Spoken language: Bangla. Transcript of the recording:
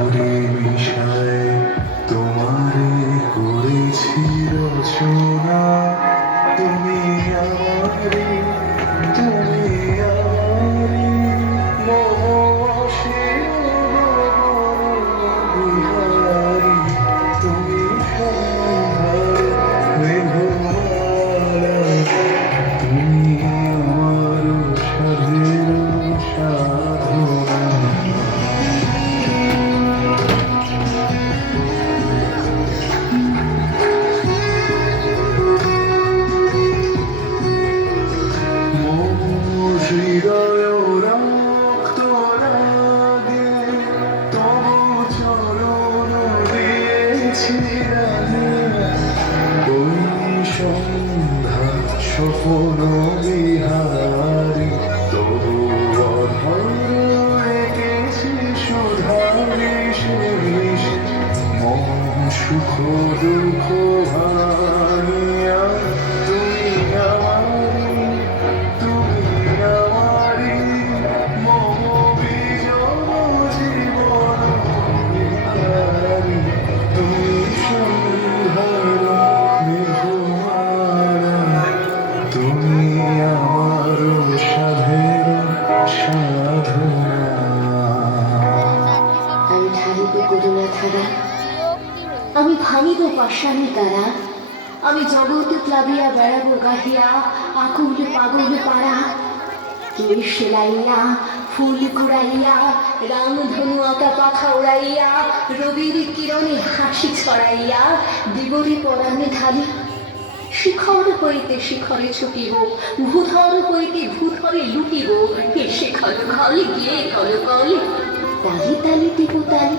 সুরে মিশায় তোমারে করেছি রচনা। তুমি আমারে, তুমি আমারে বিহারি। তুমি সন্ধ্যার মেঘমালা, তুমি আমার সাধের সাধনা। হৃদয় রক্ত লাগে তবু চরণ দিয়েছি রাগে। ওই সন্ধ্যা স্বপ্ন বিহারি, তবু অধর এঁকেছি সুধারি শেষে। মন সুখ দুঃখ ভাঙিয়া তুমি আমারি, তুমি আমারি মম বিজয় জীবন বিহারি। তুমি সন্ধ্যার মেঘমালা, তুমি আমার সাধের সাধনা। আমি ঢালিব করুণা ধারা, আমি ভাঙিব পাষাণী তারা, আমি জগৎ প্লাবিয়া বেড়াবো গাহিয়া আকুল পাগল পাড়া। কেশ সেলাইয়া ফুল কুড়াইয়া রামধনু আঁকা পাখা উড়াইয়া রবির কিরণে হাসি ছড়াইয়া দিবরে পরাণে ঢালি। শিখর হইতে শিখরে ছুটিব, ভূধর হইতে ভূধরে লুটিব। এসে খল খল গিয়ে কল কল, তালি তালি দিব তালি।